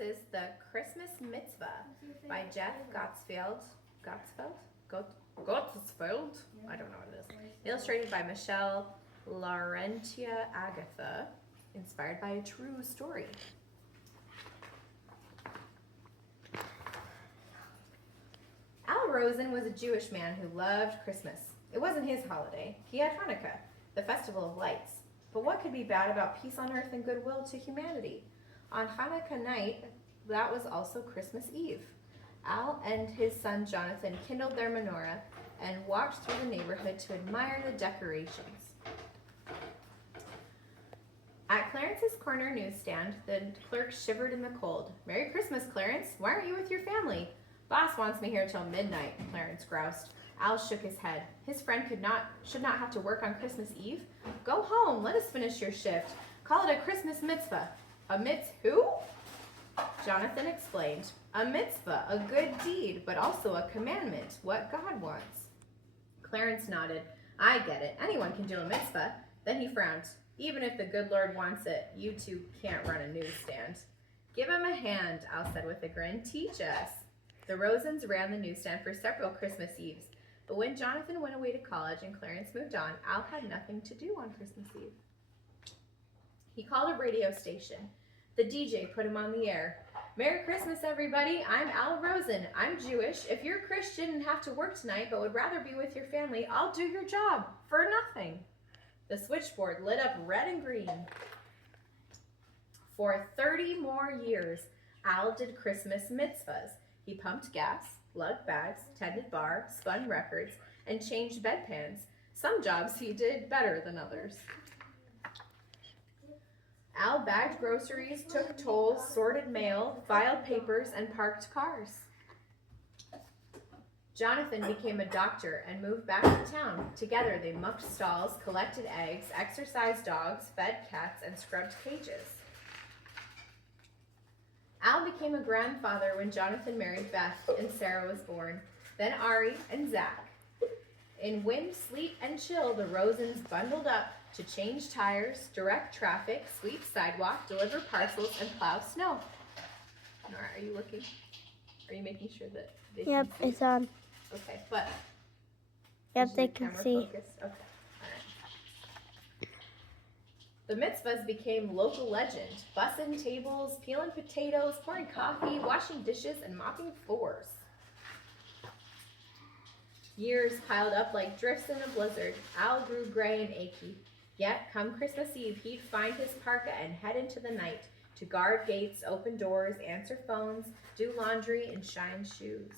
is the Christmas-Mitzvah by Jeff Gottsfeld. Gottsfeld? I don't know what it is. Illustrated by Michelle Laurentia Agatha. Inspired by a true story. Al Rosen was a Jewish man who loved Christmas. It wasn't his holiday. He had Hanukkah, the festival of lights. But what could be bad about peace on earth and goodwill to humanity? On Hanukkah night, that was also Christmas Eve. Al and his son Jonathan kindled their menorah and walked through the neighborhood to admire the decorations. At Clarence's corner newsstand, the clerk shivered in the cold. "Merry Christmas, Clarence. Why aren't you with your family?" "Boss wants me here till midnight," Clarence groused. Al shook his head. His friend should not have to work on Christmas Eve. "Go home. Let us finish your shift. Call it a Christmas-Mitzvah." "A who?" Jonathan explained. "A mitzvah, a good deed, but also a commandment, what God wants." Clarence nodded. "I get it. Anyone can do a mitzvah." Then he frowned. "Even if the good Lord wants it, you two can't run a newsstand." "Give him a hand," Al said with a grin. "Teach us." The Rosens ran the newsstand for several Christmas Eves, but when Jonathan went away to college and Clarence moved on, Al had nothing to do on Christmas Eve. He called a radio station. The DJ put him on the air. "Merry Christmas, everybody. I'm Al Rosen. I'm Jewish. If you're Christian and have to work tonight but would rather be with your family, I'll do your job for nothing." The switchboard lit up red and green. For 30 more years, Al did Christmas mitzvahs. He pumped gas, lugged bags, tended bar, spun records, and changed bedpans. Some jobs he did better than others. Al bagged groceries, took tolls, sorted mail, filed papers, and parked cars. Jonathan became a doctor and moved back to town. Together they mucked stalls, collected eggs, exercised dogs, fed cats, and scrubbed cages. Al became a grandfather when Jonathan married Beth and Sarah was born, then Ari and Zach. In wind, sleet, and chill, the Rosens bundled up to change tires, direct traffic, sweep sidewalk, deliver parcels, and plow snow. Nora, are you looking? Are you making sure that they can see? It's on. Okay, but Yep, they can see. Focused? Okay, all right. The mitzvahs became local legend. Bussing tables, peeling potatoes, pouring coffee, washing dishes, and mopping floors. Years piled up like drifts in a blizzard. Al grew gray and achy. Yet, come Christmas Eve, he'd find his parka and head into the night to guard gates, open doors, answer phones, do laundry, and shine shoes.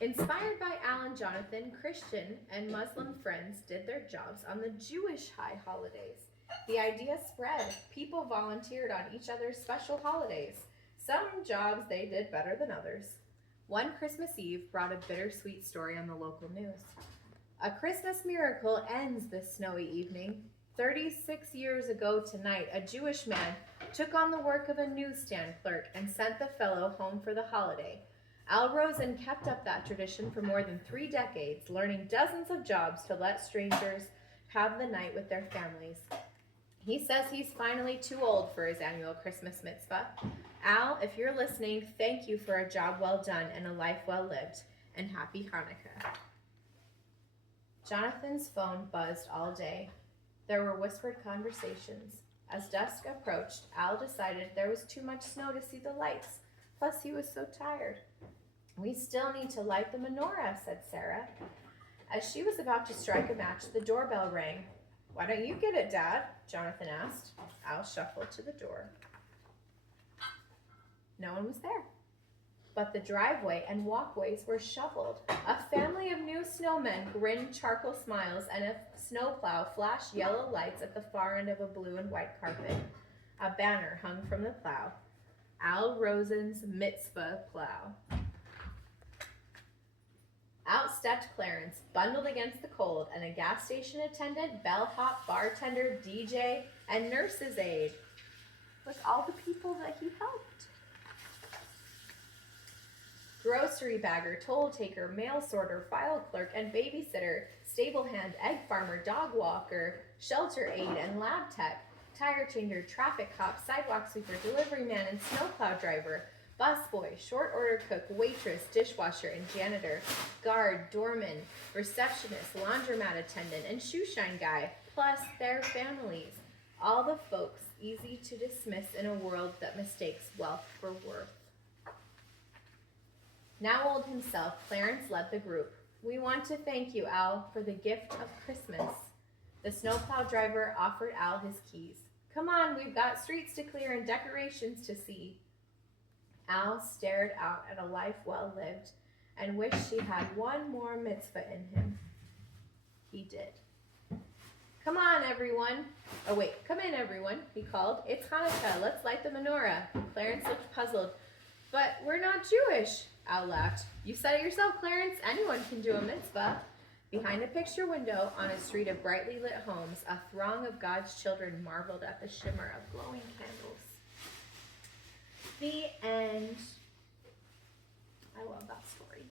Inspired by Al and Jonathan, Christian and Muslim friends did their jobs on the Jewish high holidays. The idea spread. People volunteered on each other's special holidays. Some jobs they did better than others. One Christmas Eve brought a bittersweet story on the local news. A Christmas miracle ends this snowy evening. 36 years ago tonight, a Jewish man took on the work of a newsstand clerk and sent the fellow home for the holiday. Al Rosen kept up that tradition for more than 3 decades, learning dozens of jobs to let strangers have the night with their families. He says he's finally too old for his annual Christmas mitzvah. Al, if you're listening, thank you for a job well done and a life well lived, and happy Hanukkah. Jonathan's phone buzzed all day. There were whispered conversations. As dusk approached, Al decided there was too much snow to see the lights. Plus, he was so tired. "We still need to light the menorah," said Sarah. As she was about to strike a match, the doorbell rang. "Why don't you get it, Dad?" Jonathan asked. Al shuffled to the door. No one was there. But the driveway and walkways were shoveled. A family of new snowmen grinned charcoal smiles, and a snowplow flashed yellow lights at the far end of a blue and white carpet. A banner hung from the plow. Al Rosen's Mitzvah Plow. Out stepped Clarence, bundled against the cold, and a gas station attendant, bellhop, bartender, DJ, and nurse's aide. With all the people that he helped. Grocery bagger, toll taker, mail sorter, file clerk, and babysitter, stable hand, egg farmer, dog walker, shelter aide, and lab tech. tire changer, traffic cop, sidewalk sweeper, delivery man, and snowplow driver, busboy, short order cook, waitress, dishwasher, and janitor, guard, doorman, receptionist, laundromat attendant, and shoe shine guy, plus their families. All the folks easy to dismiss in a world that mistakes wealth for worth. Now old himself, Clarence led the group. We want to thank you, Al, for the gift of Christmas. The snowplow driver offered Al his keys. Come on, we've got streets to clear and decorations to see. Al stared out at a life well lived and wished he had one more mitzvah in him. He did. Come on, everyone. Oh, wait, come in, everyone, he called. It's Hanukkah. Let's light the menorah. Clarence looked puzzled. But we're not Jewish, Al laughed. You said it yourself, Clarence. Anyone can do a mitzvah. Behind a picture window on a street of brightly lit homes, a throng of God's children marveled at the shimmer of glowing candles. The end. I love that story.